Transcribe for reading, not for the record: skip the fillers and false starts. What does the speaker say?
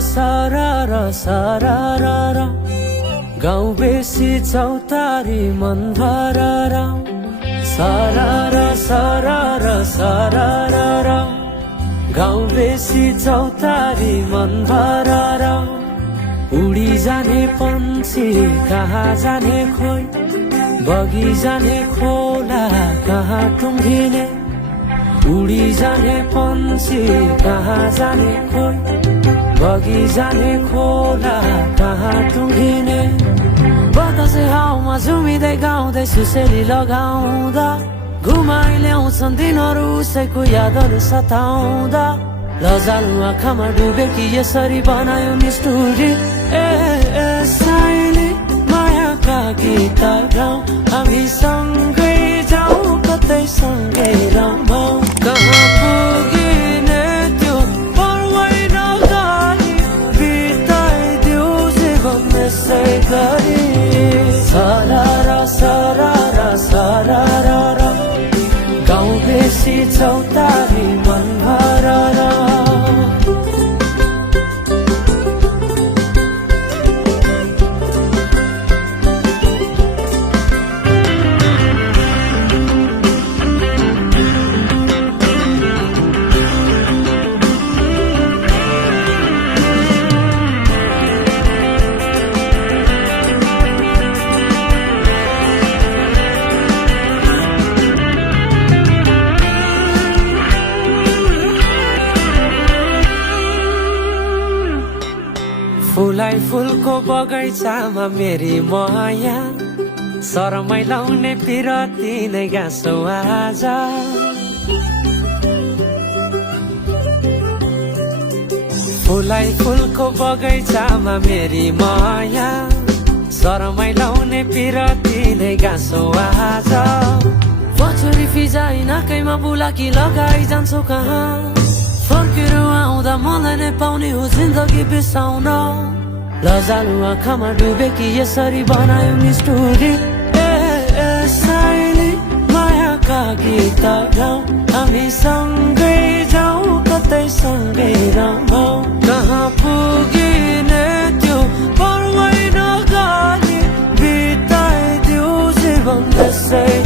सरर सरर गाउँ बेसी चौतारी मन भरर सरर सरर सरर गाउँ बेसी चौतारी मन भरर उडी जाने पन्छी कहाँ जाने खोइ बगी जाने खोला कहाँ टुङ्गिने उडी जाने पन्छी कहाँ जाने खोइ बगी जाने खोला कहाँ टुङ्गिने बतासे हाउमा झुमिँदै गाउँदै सुसेली लगाउँदा घुमाइ ल्याउँछन् दिनहरू उसैको यादहरू सताउँदा लजालु आँखामा डुबे कि यसरी बनायो निष्ठुरी साइली मायाका गीत गाउँ हामी सँगै जाउँ कतै सँगै रमाउँ कहाँ पुगिने त्यो पर्वै नगरी बिताइदिउ जीवन यसै गरी सरर सरर सरर गाउँ बेसी चौतारी मन भरर फुलाई फुलको बगैँचामा मेरी माया शरमै लाउने पिरती नै गाँसो आज फुलाई फुलको बगैँचामा मेरी माया शरमै लाउने पिरती नै गाँसो आज पछुरी फिजाइ नाकैमा बुलाकी लगाइ जान्छौ कहाँ फर्केर आउँदा मलाई नै पाउने हो जिन्दगी बिसाउन लजालु आँखामा डुबे कि यसरी बनायो निष्ठुरी साइली मायाका गीत गाउँ हामी सँगै जाउँ कतै सँगै रमाउँ कहाँ पुगिने त्यो पर्वै नगरी बिताइदिउ जीवन यसै